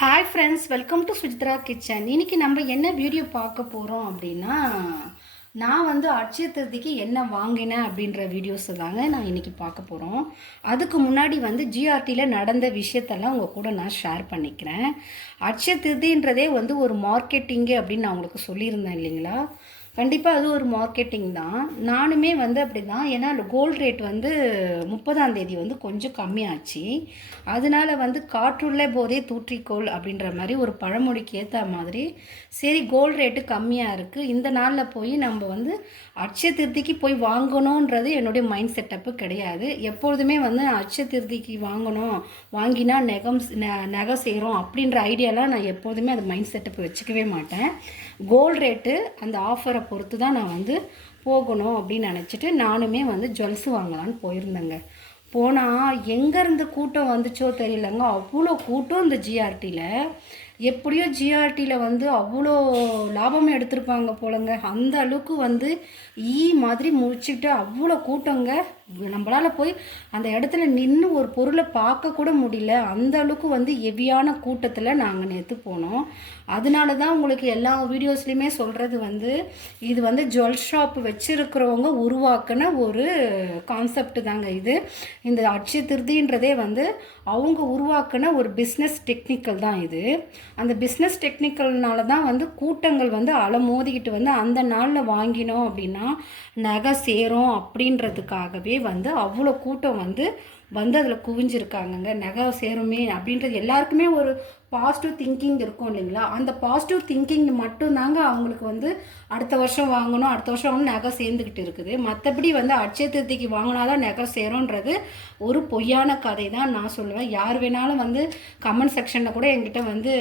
Hi friends welcome to Sujitra kitchen இன்னைக்கு நம்ம என்ன வீடியோ பார்க்க போகிறோம் அப்படின்னா நான் வந்து அட்சய திருதிக்கு என்ன வாங்கினேன் அப்படின்ற வீடியோஸை தாங்க நான் இன்னைக்கு பார்க்க போகிறோம் அதுக்கு முன்னாடி வந்து ஜிஆர்டியில் நடந்த விஷயத்தெல்லாம் உங்கள் கூட நான் ஷேர் பண்ணிக்கிறேன். அட்சய திருதின்றதே வந்து ஒரு மார்க்கெட்டிங்கு அப்படின்னு நான் உங்களுக்கு சொல்லியிருந்தேன் இல்லைங்களா? கண்டிப்பாக அது ஒரு மார்க்கெட்டிங் தான். நானுமே வந்து அப்படி தான் ஏன்னா கோல்ட் ரேட் வந்து முப்பதாம் தேதி வந்து கொஞ்சம் கம்மியாச்சு. அதனால வந்து காற்றுள்ள போதே தூற்றிக்கோள் அப்படின்ற மாதிரி ஒரு பழமொழிக்கு ஏற்ற மாதிரி சரி கோல்ட் ரேட்டு கம்மியாக இருக்குது இந்த நாளில் போய் நம்ம வந்து அட்சய திருத்திக்கு போய் வாங்கணுன்றது என்னுடைய மைண்ட் செட்டப்பு கிடையாது. எப்பொழுதுமே வந்து அட்சய திருத்திக்கு வாங்கணும் வாங்கினா நெகம் நகை செய்கிறோம் அப்படின்ற ஐடியாலாம் நான் எப்போதுமே அது மைண்ட் செட்டப்பு வச்சுக்கவே மாட்டேன். கோல்ட் ரேட்டு அந்த ஆஃபரை பொறுத்து தான் நான் வந்து போகணும் அப்படின்னு நினச்சிட்டு நானுமே வந்து ஜுவல்ஸ் வாங்கலான்னு போயிருந்தேங்க. போனால் எங்கேருந்து கூட்டம் வந்துச்சோ தெரியலங்க. அவ்வளோ கூட்டம் இந்த ஜிஆர்டியில் எப்படியோ ஜிஆர்டியில் வந்து அவ்வளோ லாபம் எடுத்திருப்பாங்க போலங்க. அந்த அளவுக்கு வந்து ஈ மாதிரி முடிச்சுக்கிட்டு அவ்வளோ கூட்டங்க. நம்மளால் போய் அந்த இடத்துல நின்று ஒரு பொருளை பார்க்க கூட முடியல. அந்த அளவுக்கு வந்து ஹெவியான கூட்டத்தில் நாங்கள் நேற்று போனோம். அதனால தான் உங்களுக்கு எல்லா வீடியோஸ்லையுமே சொல்கிறது வந்து இது வந்து ஜுவல் ஷாப் வச்சுருக்கிறவங்க உருவாக்கின ஒரு கான்செப்ட் தாங்க இது. இந்த அட்சய திருதின்றதே வந்து அவங்க உருவாக்கின ஒரு பிஸ்னஸ் டெக்னிக்கல் தான் இது. அந்த பிஸ்னஸ் டெக்னிக்கல்னால தான் வந்து கூட்டங்கள் வந்து அலை மோதிக்கிட்டு வந்து அந்த நாளில் வாங்கினோம் அப்படின்னா நகை சேரும் அப்படின்றதுக்காகவே வந்து அவ்வளோ கூட்டம் வந்து வந்து அதில் குவிஞ்சிருக்காங்கங்க. நகை சேருமே அப்படின்றது எல்லாருக்குமே ஒரு பாசிட்டிவ் திங்கிங் இருக்கும் இல்லைங்களா? அந்த பாசிட்டிவ் திங்கிங் மட்டும்தாங்க அவங்களுக்கு வந்து அடுத்த வருஷம் வாங்கணும் அடுத்த வருஷம் வந்து நகை சேர்ந்துக்கிட்டு இருக்குது. மற்றபடி வந்து அட்சய திருத்திக்கு வாங்கினாதான் நகை சேரும்ன்றது ஒரு பொய்யான கதை தான் நான் சொல்லுவேன். யார் வேணாலும் வந்து கமெண்ட் செக்ஷனில் கூட என்கிட்ட வந்து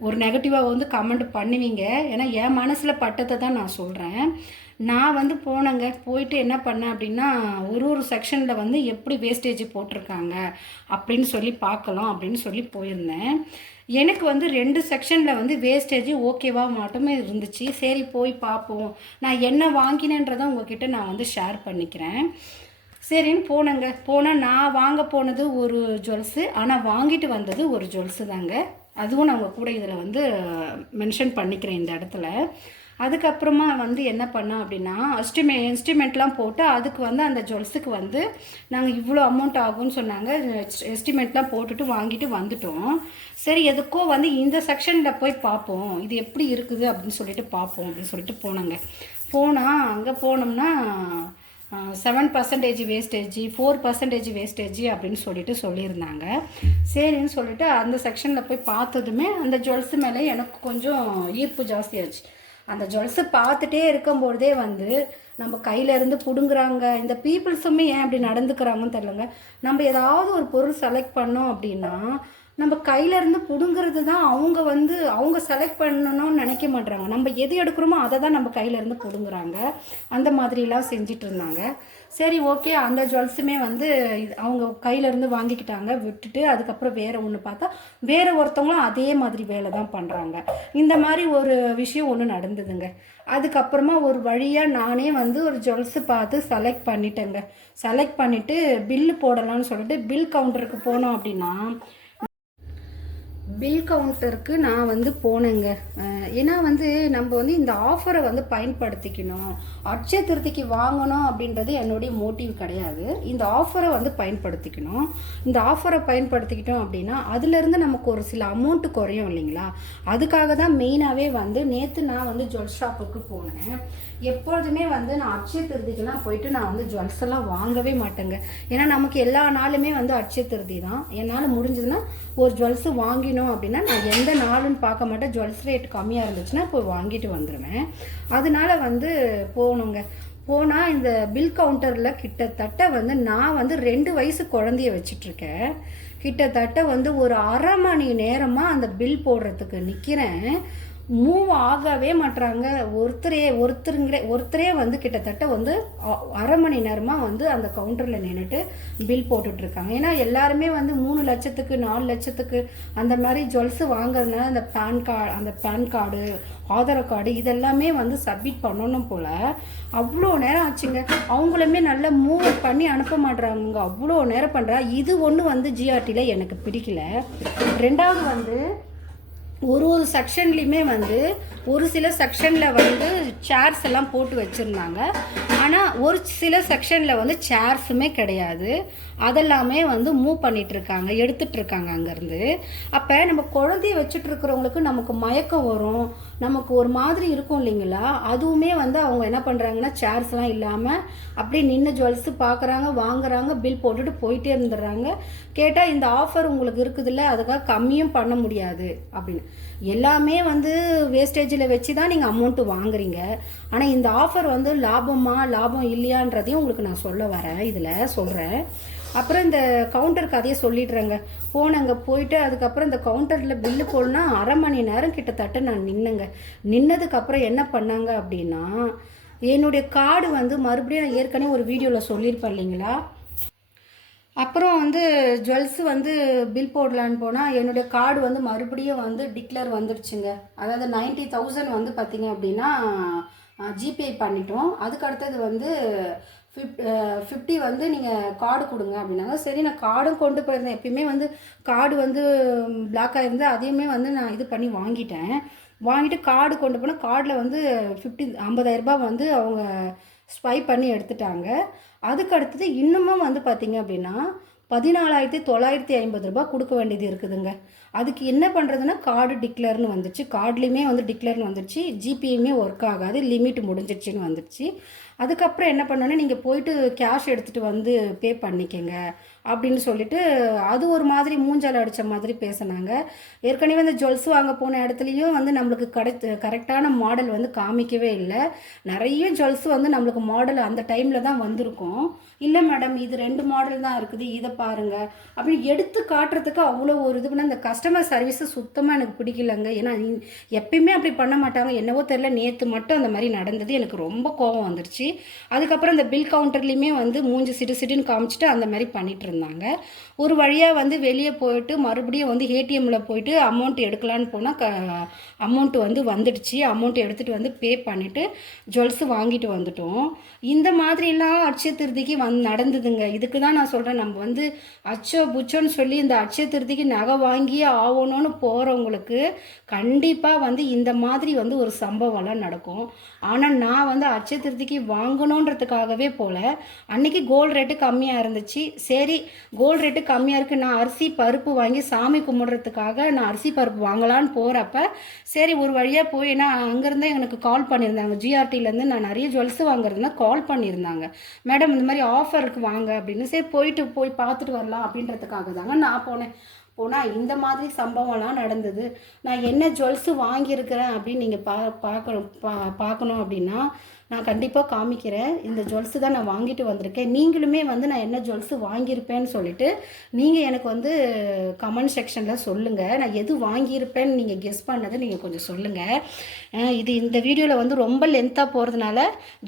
ஒரு நெகட்டிவாக வந்து கமெண்ட் பண்ணுவீங்க. ஏன்னா என் மனசில் பட்டத்தை தான் நான் சொல்கிறேன் நான் வந்து போனேங்க. போயிட்டு என்ன பண்ணேன் அப்படின்னா ஒரு ஒரு செக்ஷனில் வந்து எப்படி வேஸ்டேஜ் போட்டிருக்காங்க அப்படின்னு சொல்லி பார்க்கலாம் அப்படின்னு சொல்லி போயிருந்தேன். எனக்கு வந்து ரெண்டு செக்ஷனில் வந்து வேஸ்டேஜ் ஓகேவா மட்டுமே இருந்துச்சு. சரி போய் பார்ப்போம். நான் என்ன வாங்கினேன்றதை உங்ககிட்ட நான் வந்து ஷேர் பண்ணிக்கிறேன். சரின்னு போனேங்க. போனால் நான் வாங்க போனது ஒரு ஜுவல்ஸு ஆனால் வாங்கிட்டு வந்தது ஒரு ஜுவல்ஸு தாங்க. அதுவும் நான் உங்கள் கூட இதில் வந்து மென்ஷன் பண்ணிக்கிறேன் இந்த இடத்துல. அதுக்கப்புறமா வந்து என்ன பண்ணோம் அப்படின்னா அஸ்டிமே எஸ்டிமேட்லாம் போட்டு அதுக்கு வந்து அந்த ஜுவல்ஸுக்கு வந்து நாங்கள் இவ்வளோ அமௌண்ட் ஆகும்னு சொன்னாங்க. எஸ்டிமேட்லாம் போட்டுட்டு வாங்கிட்டு வந்துட்டோம். சரி எதுக்கோ வந்து இந்த செக்ஷனில் போய் பார்ப்போம். இது எப்படி இருக்குது அப்படின்னு சொல்லிட்டு பார்ப்போம் அப்படின்னு சொல்லிட்டு போனோங்க. போனால் அங்கே போனோம்னா seven percentage wastage four percentage wastage அப்படின்னு சொல்லிட்டு சொல்லியிருந்தாங்க. சரின்னு சொல்லிட்டு அந்த செக்ஷனில் போய் பார்த்ததுமே அந்த ஜுவல்ஸ் மேலே எனக்கு கொஞ்சம் ஈர்ப்பு ஜாஸ்தியாச்சு அந்த ஜுவல்ஸை பார்த்துட்டே இருக்கும்பொழுதே வந்து நம்ம கையில இருந்து பிடுங்குறாங்க. இந்த பீப்புள்ஸுமே ஏன் அப்படி நடந்துக்கிறாங்கன்னு தெரிலங்க நம்ம ஏதாவது ஒரு பொருள் செலக்ட் பண்ணோம் அப்படின்னா நம்ம கையில இருந்து பிடுங்குறது தான் அவங்க வந்து அவங்க செலக்ட் பண்ணணும்னு நினைக்க மாட்றாங்க. நம்ம எது எடுக்கிறோமோ அதை தான் நம்ம கையிலேருந்து பிடுங்குறாங்க. அந்த மாதிரிலாம் செஞ்சிட்டு இருந்தாங்க. சரி ஓகே அந்த ஜுவல்ஸுமே வந்து அவங்க கையில இருந்து வாங்கிக்கிட்டாங்க. விட்டுட்டு அதுக்கப்புறம் வேறு ஒன்று பார்த்தா வேறு ஒருத்தவங்களும் அதே மாதிரி வேலை தான் பண்ணுறாங்க இந்த மாதிரி ஒரு விஷயம் ஒன்று நடந்ததுங்க. அதுக்கப்புறமா ஒரு வழியாக நானே வந்து ஒரு ஜுவல்ஸு பார்த்து செலக்ட் பண்ணிட்டேங்க. செலக்ட் பண்ணிவிட்டு பில்லு போடலாம்னு சொல்லிட்டு பில் கவுண்டருக்கு போனோம் அப்படின்னா பில் கவுண்டருக்கு நான் வந்து போனேங்க. ஏன்னா வந்து நம்ம வந்து இந்த ஆஃபரை வந்து பயன்படுத்திக்கணும். அட்சய திருத்திக்கு வாங்கணும் அப்படின்றது என்னுடைய மோட்டிவ் கிடையாது. இந்த ஆஃபரை வந்து பயன்படுத்திக்கணும். இந்த ஆஃபரை பயன்படுத்திக்கிட்டோம் அப்படின்னா அதுலேருந்து நமக்கு ஒரு சில அமௌண்ட்டு குறையும் இல்லைங்களா? அதுக்காக தான் மெயினாகவே வந்து நேற்று நான் வந்து ஜுவல் ஷாப்புக்கு போனேன். எப்பொழுதுமே வந்து நான் அட்சய திருதிக்கெல்லாம் போயிட்டு நான் வந்து ஜுவல்ஸ் எல்லாம் வாங்கவே மாட்டேங்க. ஏன்னா நமக்கு எல்லா நாளுமே வந்து அட்சய திருதி தான். என்னால் முடிஞ்சதுன்னா ஒரு ஜுவல்ஸ் வாங்கினோம் அப்படின்னா நான் எந்த நாளுன்னு பார்க்க மாட்டேன். ஜுவல்ஸ் ரேட் கம்மியாக இருந்துச்சுன்னா போய் வாங்கிட்டு வந்துடுவேன் அதனால வந்து போகணுங்க. போனால் இந்த பில் கவுண்டரில் கிட்டத்தட்ட வந்து நான் வந்து ரெண்டு வயசு குழந்தைய வச்சிட்ருக்கேன். கிட்டத்தட்ட வந்து ஒரு அரை மணி நேரமாக அந்த பில் போடுறதுக்கு நிற்கிறேன் மூவ் ஆகவே மாட்டுறாங்க ஒருத்தரே ஒருத்தருங்கிற ஒருத்தரே வந்து கிட்டத்தட்ட வந்து அரை மணி நேரமாக வந்து அந்த கவுண்டரில் நின்றுட்டு பில் போட்டுட்ருக்காங்க. ஏன்னா எல்லாருமே வந்து மூணு லட்சத்துக்கு நாலு லட்சத்துக்கு அந்த மாதிரி ஜுவல்ஸு வாங்குறதுனால அந்த பேன் கார்டு அந்த பேன் கார்டு ஆதார் கார்டு இதெல்லாமே வந்து சப்மிட் பண்ணணும் போல். அவ்வளோ நேரம் ஆச்சுங்க. அவங்களுமே நல்லா மூவ் பண்ணி அனுப்ப மாட்டுறாங்க அவ்வளோ நேரம் பண்ணுறா இது ஒன்று வந்து ஜிஆர்டியில் எனக்கு பிடிக்கல. ரெண்டாவது வந்து ஒரு ஒரு செக்ஷன்லேயுமே வந்து ஒரு சில செக்ஷனில் வந்து சேர்ஸ் எல்லாம் போட்டு வச்சுருந்தாங்க. ஆனால் ஒரு சில செக்ஷனில் வந்து சேர்ஸுமே கிடையாது. அதெல்லாமே வந்து மூவ் பண்ணிகிட்ருக்காங்க எடுத்துகிட்ருக்காங்க அங்கேருந்து. அப்போ நம்ம குழந்தைய வச்சுட்டு இருக்கிறவங்களுக்கு நமக்கு மயக்கம் வரும். நமக்கு ஒரு மாதிரி இருக்கும் இல்லைங்களா? அதுவுமே வந்து அவங்க என்ன பண்ணுறாங்கன்னா சேர்ஸ்லாம் இல்லாமல் அப்படியே நின்று ஜுவல்ஸ் பார்க்குறாங்க வாங்குறாங்க பில் போட்டுட்டு போயிட்டே இருந்துடுறாங்க. கேட்டால் இந்த ஆஃபர் உங்களுக்கு இருக்குதுல்ல அதுக்காக கம்மியும் பண்ண முடியாது அப்படின்னு. எல்லாமே வந்து வேஸ்டேஜில் வச்சு தான் நீங்கள் அமௌண்ட்டு வாங்குறீங்க. ஆனால் இந்த ஆஃபர் வந்து லாபமா லாபம் இல்லையான்றதையும் உங்களுக்கு நான் சொல்ல வரேன் இதில் சொல்கிறேன் அப்புறம் இந்த கவுண்டர் கதையை சொல்லிடுறேங்க. போனங்க போயிட்டு அதுக்கப்புறம் இந்த கவுண்டரில் பில்லு போடனா அரை மணி நேரம் கிட்டத்தட்ட நான் நின்னேங்க. நின்னதுக்கப்புறம் என்ன பண்ணாங்க அப்படின்னா என்னுடைய கார்டு வந்து மறுபடியும் நான் ஏற்கனவே ஒரு வீடியோவில் சொல்லியிருப்பேன் இல்லைங்களா? அப்புறம் வந்து ஜுவல்ஸ் வந்து பில் போடலான்னு போனால் என்னுடைய கார்டு வந்து மறுபடியும் வந்து டிக்ளேர் வந்துடுச்சுங்க. அதாவது நைன்ட்டி தௌசண்ட் வந்து பார்த்தீங்க அப்படின்னா ஜிபே பண்ணிட்டோம். அதுக்கு அடுத்தது வந்து ஃபிஃப் ஃபிஃப்டி வந்து நீங்கள் கார்டு கொடுங்க அப்படின்னாங்க. சரி நான் கார்டும் கொண்டு போயிருந்தேன். எப்பயுமே வந்து கார்டு வந்து பிளாக் ஆகிருந்து அதையுமே வந்து நான் இது பண்ணி வாங்கிட்டேன். வாங்கிட்டு கார்டு கொண்டு போனால் கார்டில் வந்து ஃபிஃப்டி ஐம்பதாயிரரூபா வந்து அவங்க ஸ்வைப் பண்ணி எடுத்துட்டாங்க. அதுக்கு அடுத்தது இன்னமும் வந்து பார்த்தீங்க அப்படின்னா பதினாலாயிரத்தி தொள்ளாயிரத்தி ஐம்பது ரூபாய் கொடுக்க வேண்டியது இருக்குதுங்க. அதுக்கு என்ன பண்ணுறதுன்னா கார்டு டிக்ளேர்னு வந்துச்சு கார்ட்லேயுமே வந்து டிக்ளேர்னு வந்துருச்சு. ஜிபேயுமே ஒர்க் ஆகாது. லிமிட் முடிஞ்சிருச்சுன்னு வந்துருச்சு. அதுக்கப்புறம் என்ன பண்ணோன்னா நீங்கள் போயிட்டு கேஷ் எடுத்துகிட்டு வந்து பே பண்ணிக்கங்க அப்படின்னு சொல்லிட்டு அது ஒரு மாதிரி மூஞ்சால் அடித்த மாதிரி பேசினாங்க. ஏற்கனவே இந்த ஜுவல்ஸ் வாங்க போன இடத்துலையும் வந்து நம்மளுக்கு கரெக்ட் கரெக்டான மாடல் வந்து காமிக்கவே இல்லை. நிறைய ஜுவல்ஸ் வந்து நம்மளுக்கு மாடல் அந்த டைமில் தான் வந்திருக்கும். இல்லை மேடம் இது ரெண்டு மாடல் தான் இருக்குது. இதை பாருங்கள் அப்படின்னு எடுத்து காட்டுறதுக்கு அவ்வளோ ஒரு இது பண்ண அந்த கஸ்டமர் சர்வீஸு சுத்தமாக எனக்கு பிடிக்கலங்க. ஏன்னா எப்பயுமே அப்படி பண்ண மாட்டாங்க. என்னவோ தெரில நேற்று மட்டும் அந்த மாதிரி நடந்தது. எனக்கு ரொம்ப கோபம் வந்துருச்சு. அதுக்கப்புறம் அந்த பில் கவுண்டர்லேயுமே வந்து மூஞ்சி சிடு சிடுன்னு காமிச்சிட்டு அந்த மாதிரி பண்ணிகிட்டு இருந்தாங்க. ஒரு வழியாக வந்து வெளியே போயிட்டு மறுபடியும் வந்து ஏடிஎம்மில் போயிட்டு அமௌண்ட் எடுக்கலான்னு போனால் க அமௌண்ட் வந்து வந்துடுச்சு. அமௌண்ட் எடுத்துகிட்டு வந்து பே பண்ணிவிட்டு ஜுவல்ஸு வாங்கிட்டு வந்துட்டோம். இந்த மாதிரிலாம் அட்சய திருதிக்கு வந் நடந்ததுங்க. இதுக்கு தான் நான் சொல்கிறேன் நம்ம வந்து அச்சோ புச்சோன்னு சொல்லி இந்த அட்சய திருதிக்கு நகை வாங்கி ஆகணும்னு போகிறவங்களுக்கு கண்டிப்பாக வந்து இந்த மாதிரி வந்து ஒரு சம்பவம்லாம் நடக்கும். ஆனால் நான் வந்து அட்சய வாங்கணுன்றதுக்காகவே போல. அன்னைக்கு கோல்டு ரேட்டு கம்மியாக இருந்துச்சு. சரி கோல்டு ரேட்டு கம்மியாக இருக்குது நான் அரிசி பருப்பு வாங்கி சாமி கும்பிட்றதுக்காக நான் அரிசி பருப்பு வாங்கலான்னு போகிறப்ப சரி ஒரு வழியாக போய் ஏன்னா அங்கேருந்தே எனக்கு கால் பண்ணியிருந்தாங்க. ஜிஆர்டிலேருந்து நான் நிறைய ஜுவல்ஸ் வாங்குறதுனா கால் பண்ணியிருந்தாங்க. மேடம் இந்த மாதிரி ஆஃபருக்கு வாங்க அப்படின்னு. சரி போயிட்டு போய் பார்த்துட்டு வரலாம் அப்படின்றதுக்காக தாங்க நான் போனேன். போனால் இந்த மாதிரி சம்பவம்லாம் நடந்தது. நான் என்ன ஜுவல்ஸு வாங்கியிருக்கிறேன் அப்படின்னு நீங்கள் பா பார்க்கணும் பா பார்க்கணும் அப்படின்னா நான் கண்டிப்பாக காமிக்கிறேன். இந்த ஜுவல்ஸு தான் நான் வாங்கிட்டு வந்திருக்கேன். நீங்களுமே வந்து நான் என்ன ஜுவல்ஸு வாங்கியிருப்பேன்னு சொல்லிட்டு நீங்கள் எனக்கு வந்து கமெண்ட் செக்ஷனில் சொல்லுங்கள் நான் எது வாங்கியிருப்பேன்னு நீங்கள் கெஸ் பண்ணதை நீங்கள் கொஞ்சம் சொல்லுங்கள் இது இந்த வீடியோவில் வந்து ரொம்ப லென்த்தாக போகிறதுனால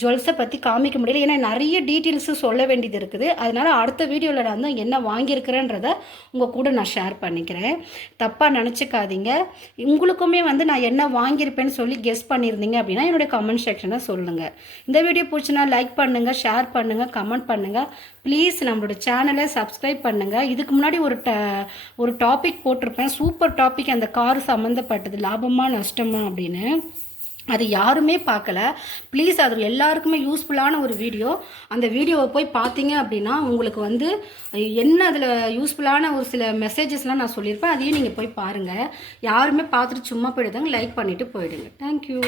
ஜுவல்ஸை பற்றி காமிக்க முடியல. ஏன்னா நிறைய டீட்டெயில்ஸு சொல்ல வேண்டியது இருக்குது. அதனால் அடுத்த வீடியோவில் நான் வந்து என்ன வாங்கியிருக்கிறேன்றத உங்கள் கூட நான் ஷேர் பண்ணிக்கிறேன். தப்பாக நினச்சிக்காதீங்க. உங்களுக்குமே வந்து நான் என்ன வாங்கியிருப்பேன்னு சொல்லி கெஸ் பண்ணியிருந்தீங்க அப்படின்னா என்னுடைய கமெண்ட் செக்ஷனை சொல்லுங்கள் இந்த வீடியோ பிடிச்சினா லைக் பண்ணுங்கள் ஷேர் பண்ணுங்கள் கமெண்ட் பண்ணுங்கள் ப்ளீஸ் நம்மளோட சேனலை சப்ஸ்கிரைப் பண்ணுங்கள் இதுக்கு முன்னாடி ஒரு ட ஒரு டாபிக் போட்டிருப்பேன். சூப்பர் டாபிக் அந்த கார் சம்மந்தப்பட்டது லாபமா நஷ்டமா அப்படின்னு. அது யாருமே பார்க்கல. ப்ளீஸ் அது எல்லாருக்குமே யூஸ்ஃபுல்லான ஒரு வீடியோ. அந்த வீடியோவை போய் பார்த்தீங்க அப்படின்னா உங்களுக்கு வந்து என்ன அதில் யூஸ்ஃபுல்லான ஒரு சில மெசேஜஸ்லாம் நான் சொல்லியிருப்பேன். அதையும் நீங்கள் போய் பாருங்கள் யாருமே பார்த்துட்டு சும்மா போயிடுதாங்க. லைக் பண்ணிவிட்டு போயிடுங்க. தேங்க்யூ